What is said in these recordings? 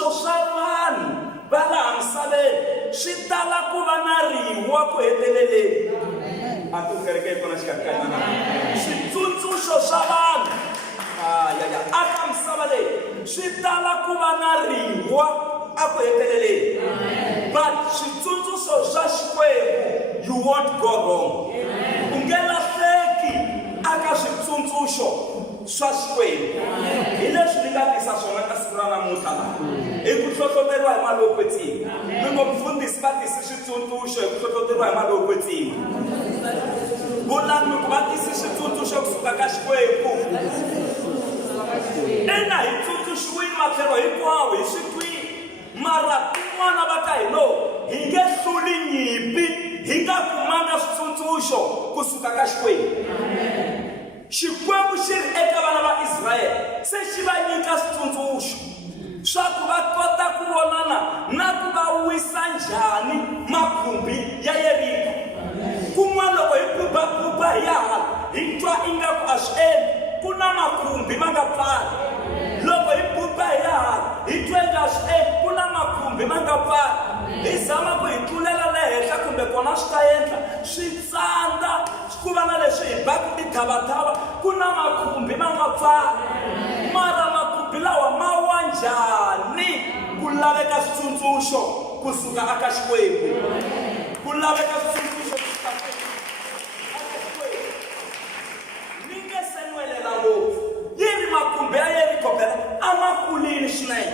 switsundzuxo swa vanhu va laha misaveni swi tala ku va na riwa ku heteleleni. A ku kereke yi kona xikarhi ka hina. Switsundzuxo swa vanhu aka misava leyi swi tala ku va na riwa a ku heteleleni. But switsundzuxo swa Xikwembu, you won't go wrong. U nge lahleki aka switsundzuxo swa Xikwembu. Hi leswi ni nga tisa swona ka siku ra namuntlha laha. Hi ku hlohloteriwa hi malokwetsini. Mi ngo mfundhisi va tisi switsundzuxo hi ku hlohloteriwa hi malokwetsini. Vulani ku va tisi switsundzuxo kusuka ka Xikwembu. Ina hi tsundzuxiwile matlhelo hinkwawo hi swikwini. Mara tin'wana va ka hino hi nge hluli nyimpi hi nga kumanga switsundzuxo kusuka ka Xikwembu. Xikwembu xi ri eka vana va Israyele se xi va nyika switsundzuxo swa ku va kota ku vonana na ku va wisa njhani makhumbi ya Yeriko. Kun'wana loko hi pupa hi ya hala hi twa ingaku a swi endli ku na makhumbi ma nga pfali. Loko hi pupa hi ya hala hi twa inga swi endli ku na makhumbi ma nga pfali. Hi zama ku hi tlulela le henhla kumbe kona swi ta endla swi tsandza ku va na leswi hi baku tithabathaba ku na makhumbi ma nga pfali. Mara makhumbi lawa ma wa njhani? Ku laveka switsundzuxo kusuka aka Xikwembu. Ku laveka switsundzuxo kusuka aka Xikwembu. Ni nge se nwelela ngopfu yi ri makhumbi ya Yeriko phela a ma kulini swinene.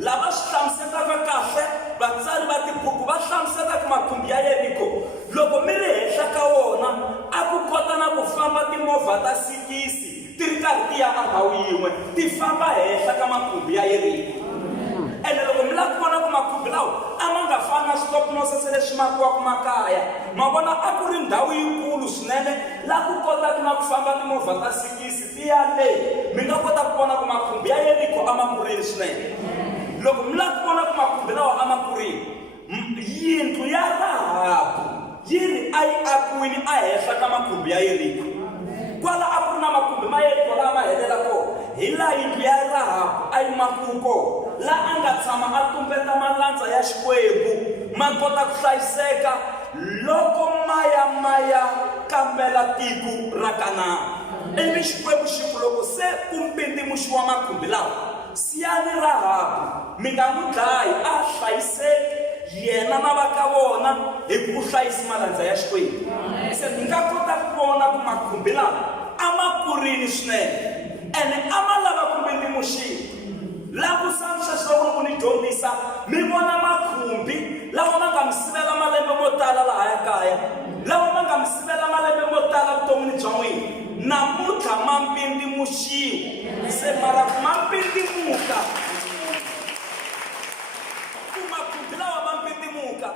Lava swi hlamusetaka kahle vatsari va tibuku va hlamusetaka makhumbi ya Yeriko. Loko mi ri henhla ka wona a ku kota na ku famba timovha ta 6 ti ri karhi ti ya a ndhawu yin'we ti famba henhla ka makhumbi ya Yeriko. Ene loko mi lava ku vona ku makhumbi lawa a ma nga fani na switopinose leswi makiwaka makaya. Ma vona a ku ri ndhawu yikulu swinene laha ku kotaka na ku famba timovha ta 6 ti ya le. Mi nga kota ku vona ku makhumbi ya Yeriko a ma kurile swinene. Loko mi lava ku vona ku makhumbi lawa a ma kurile, yindlu ya Rahabu yi ri a yi akiwile a henhla ka makhumbi ya Yeriko. Kwala a ku ri na makhumbi ma Yeriko laha ma helela kona hi laha yindlu ya Rahabu a yi makiwe kona. Laha a nga tshama a tumbeta malandza ya Xikwembu ma kota ku hlayiseka loko maya kambela tiko ra Kanani. Ivi Xikwembu xi ku loko se ku mpindimuxiwa makhumbi lawa, siyani Rahabu mi nga n'wi dlayi a hlayiseki yena na va ka vona hi ku hlayisa malandza ya Xikwembu. Se ni nga kota ku vona ku makhumbi lawa a ma kurile swinene ene a ma lava ku mbindimuxiwa. Laha ku sweswi loko ku ni dyondzisa mi vona makhumbi lawa ma nga mi sivela malembe mo tala laha ya kaya, lawa ma nga mi sivela malembe mo tala vuton'wini bya n'wina, namuntlha ma mbindimuxiwa. Se mara ku ma mbindimuka, ku makhumbi lawa ma mbindimuka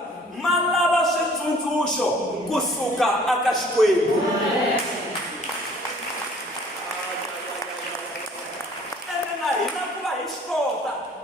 ma lava switsundzuxo kusuka aka Xikwembu.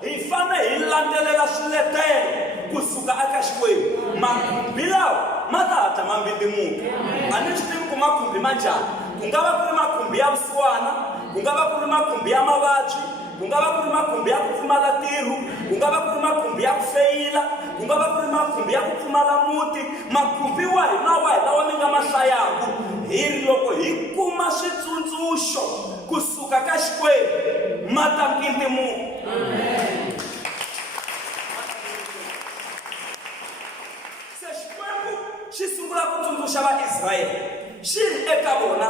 Hi fane hi landzelela swiletelo kusuka aka Xikwembu. Makhumbi lawa ma ta hatla ma mbindimuka. A ni swi tivi ku makhumbi ma njhani. Ku nga va ku ri makhumbi ya vusiwana, ku nga va ku ri makhumbi ya mavabyi, ku nga va ku ri makhumbi ya ku pfumala ntirho, ku nga va ku ri makhumbi ya ku feyila, ku nga va ku ri makhumbi ya ku pfumala muti. Makhumbi wahi na wahi lawa mi nga ma hlayaku, hi ri loko hi kuma switsundzuxo kusuka ka Xikwembu ma ta mbindimuka. Se Xikwembu xi sungula ku tsundzuxa vaIsrayele xi ri eka vona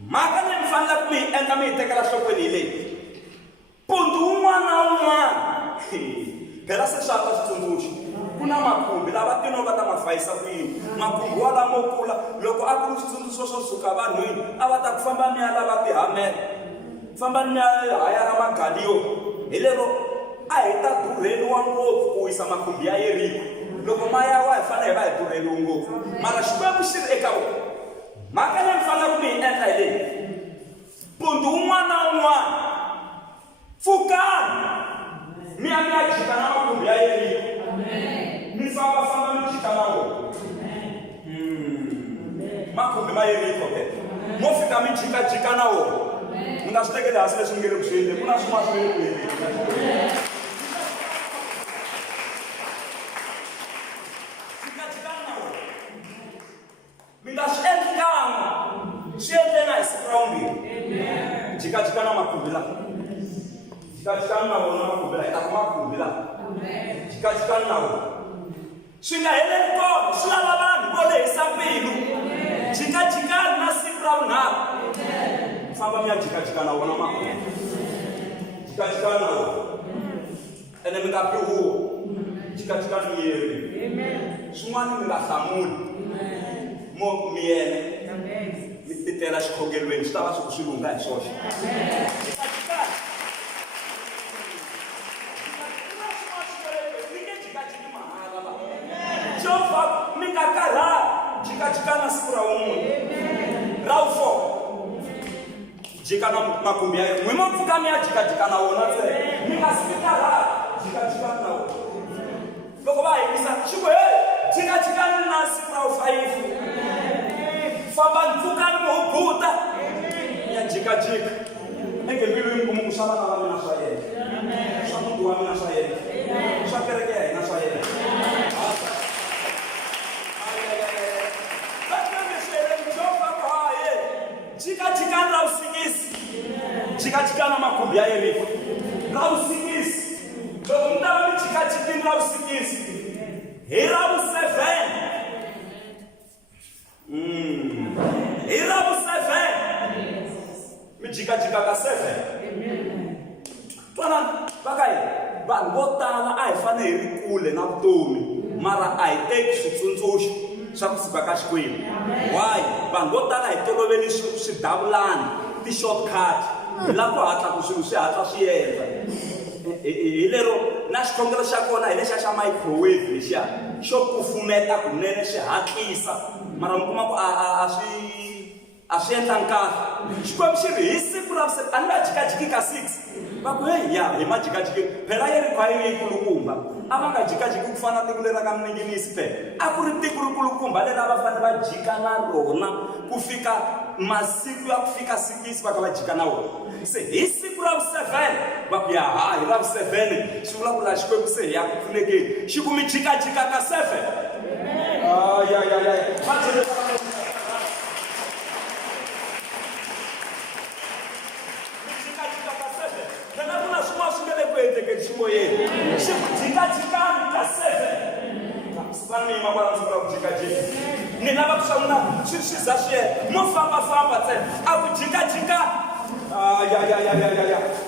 mhaka leyi mi fanele ku mi yi endla mi yi tekela nhlokweni hi leyi. Puntu wun'wana na wun'wana phela se swa ta switsundzuxa. Ku na makhumbi lava tinova ta ma hlayisa ku yini. Makhumbi walamo kula loko a ku ri switsundzuxo swo suka vanhwini a va ta ku famba mi ya lava tihamela, famba ni ya haya ra magaliyo. Hi lero a hi ta durheliwa ngopfu ku wisa makhumbi ya Yeriko. Loko ma ya wa hi fanele hi va hi durheliwe ngopfu. Mara Xikwembu xi ri eka vona. Mhaka leyi mi fanele ku mi yi endla hi leyi. Puntu wun'wana na wun'wana pfukani mi ya jika na makhumbi ya Yeriko. Mi famba mi jika na wona. Makhumbi ma Yeriko ke mo fika mi jika na wona. Nga swi tekeli hansi leswi mi nge ri ku swi endle. Ku na swin'wana swi nge ri ku endleni. na wona makhumbi ta makhumbi la jikajikana na wona swi nga heleli kona swi lava vanhu vo lehisa mbilu jikajikana na siku ra vunharhu famba mi ya jikajikana na wona makhumbi jikajikana na wona ene mi nga bihuwa jikajikana miyeri swin'wana mi nga hlamuli mo miyene mi titela xikhogelweni swi ta va swi ku swi lunga hi swoxe mi nga karhali jikajikana siku ra wun'we ra wu 4 jika na makhumbi ya n'we mo pfuka mi ya jikajikana wona ntsena mi nga si karhali jikajikana na wona loko va hemisa xikwhe jikajikana na siku ra wu 5 famba mpfukani mo buta ya jikajika enge mbilwini ku mungu swa vana va mina swa yena swa mungu wa mina swa yena swa kereke ya hina swa yena jikajikana ra vusikisi jikajikana makhumbi ya yeriko ra vusikisi loko mi ta va mi jikajikini ra vusikisi hi ra vu-7 hi ra vu-7 mi jikajika ka 7 twanani va ka hina vanhu vo tala a hi fanele hi ri kule na vutomi mara a hi teki switsundzuxo swa ku suka ka Xikwembu why vanhu vo tala hi toloveli swidavulani ti-shortcut hi lava ku hatla ku swilo swi hatla swi endla hi lero na xikhongelo xa kona hi lexa xa microwave lexiya xo kufumeta kunene xi hatlisa mara mi kuma ku a swi endlangi kahle Xikwembu xi ri hi siku ra vu-7 a ni nga jikajiki ka 6 va ku heyi ya hi majikajiki phela yerikho a yi ri yikulukumba a va nga jikajiki ku fana na tiko leri ra ka miningisi phela a ku ri tiko ri kulukumba leri a va fanele va jika na rona ku fika masiku ya ku fika 6 va ka va jika na wona se hi siku ra vu-7 va ku ya ha hi ra vu-7 swi vula ku la Xikwembu se hi ya ku pfunekeni xi ku mi jikajika ka 7 ximoyeni xi ku jikajikani ka 7 vanima kwala ndzi vula ku jikajika ni lava ku swa swi za swi yena mo fambafamba ntsena a ku jikajika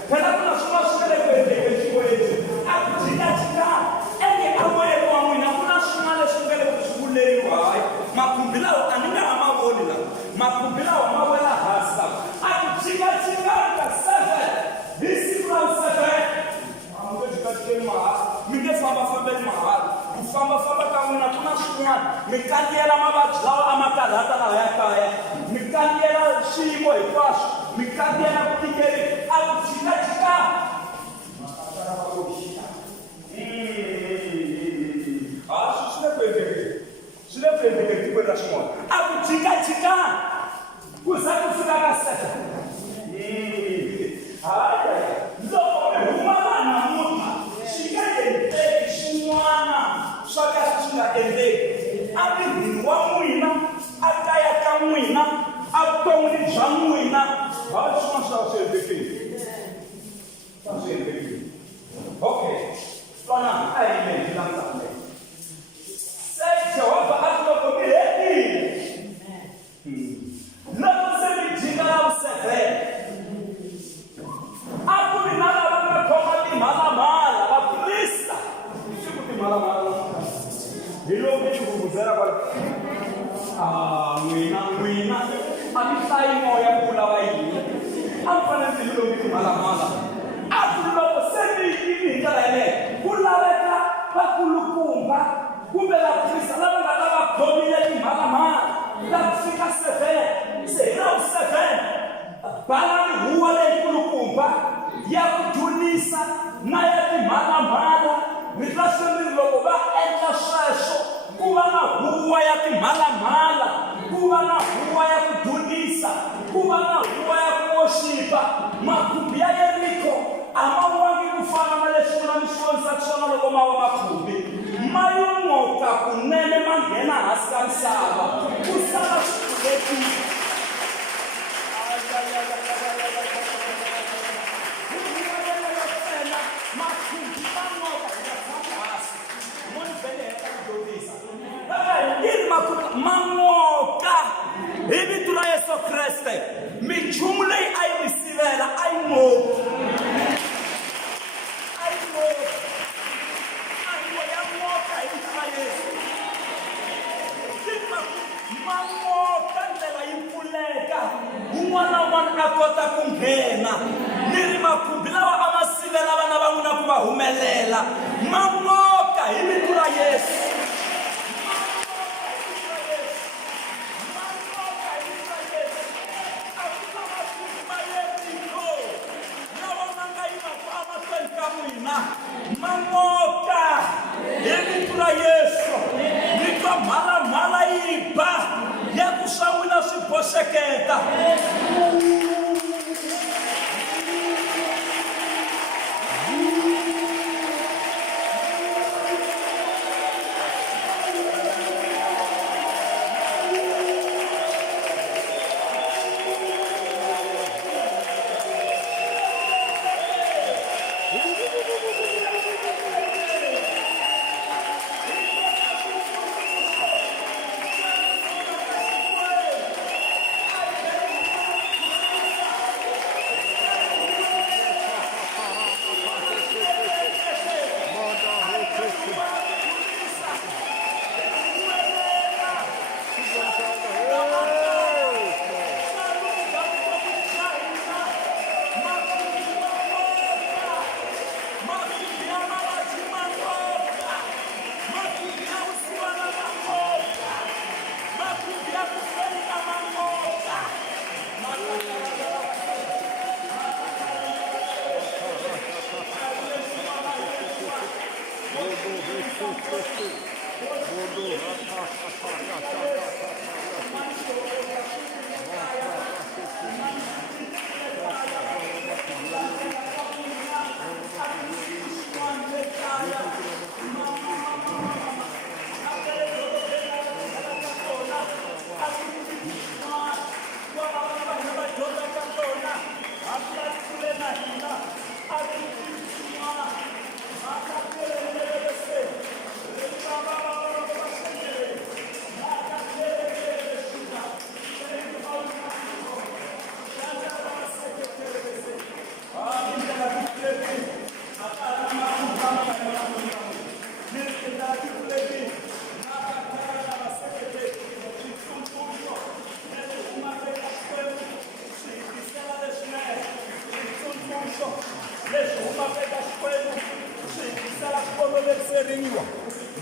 phela ku na swin'wana swi nga le ku endleke ximoyeni a ku jikajika enge amoyeni wa n'wina ku na swin'wana leswi nga le ku swi vuleriwa hayi makhumbi lawa a ni nga ha ma voni la makhumbi lawa ma wela hansi lawa a ku jikajikani ka 7 hi siku ra vu-7 mi nge fambafambeli mahala ku fambafamba ka n'wina ku na swin'wana mi kandziyela mavabyi lawa a ma karhata lahaya kaya mi kandziyela xiyimo hinkwaswo mi kandziyela ku tikeri a ku jikajika swi le ku endlekeni tikweni ra xin'wana a ku jikajikani ku za ku fika ka 7 loko mi huma laha namuntlha swi nga endleki swin'wana swa kahle swi nga endleki emirini wa n'wina a kaya ka n'wina a vuton'wini bya n'wina hayi swin'wana swi lava swi endlekile swi endlekile okay twanani a hi yimeni landzane se Jehovha a loko mi hetile loko se mi jika la vu-7 a ku ri na lava nga khoma timhalamhala vaprista swi ku timhalamhala hi loku xivuvuzela kwala n'wina a mi hlayi moya ku lava yini a mi fanele mi loku timhalamhala a ku ri loko se mi yini hi ndlela yaleyo ku laveka vakulukumba kumbe vaprista lava nga ta va khomile timhalamhala la ku fika 7 se hi ra vu-7 balani huwa leyikulukumba ya ku dzunisa na ya timhalamhala mi ta swemiri loko va endla sweswo ku va na huwa ya timhalamhala ku va na huwa ya ku dzunisa ku va na huwa ya ku woshipa makhumbi ya yeriko a ma wangi ku fana na leswi na mi swi vonisaka swona loko ma va makhumbi ma yonoka kunene ma nghena hansi ka misava ku sala swipfulekile Kota ku nghena ni ri makhumbi lawa a ma sivela vana va n'wina ku va humelela mamoka hi vito ra Yesu. Mamoka hi vito ra Yesu. Ni twa mhalamhala yi ba ya ku swa n'wina swi boxeketa.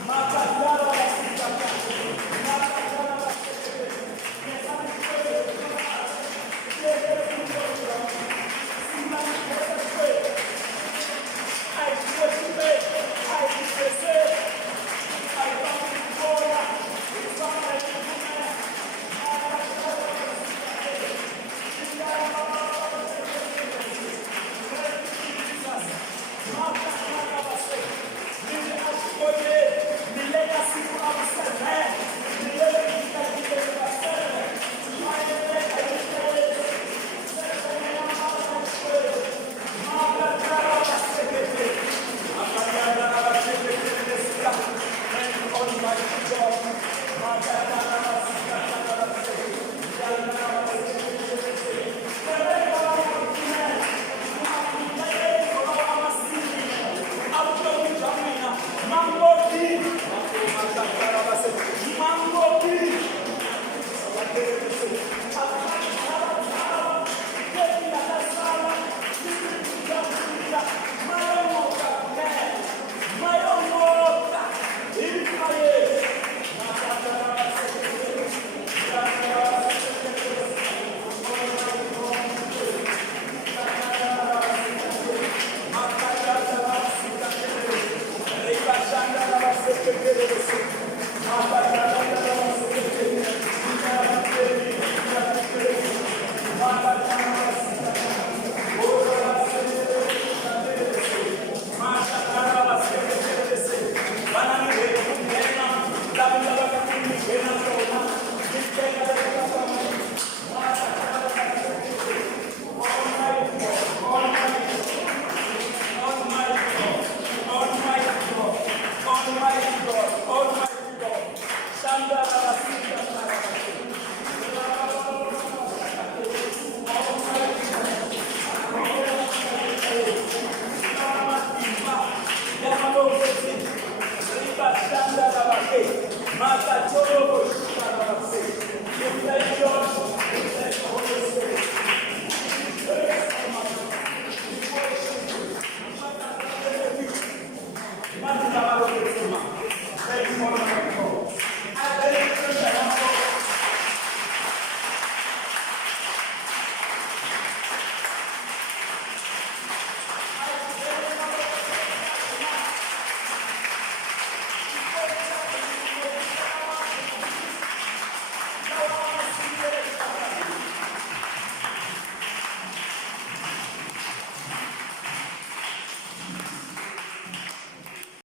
Mata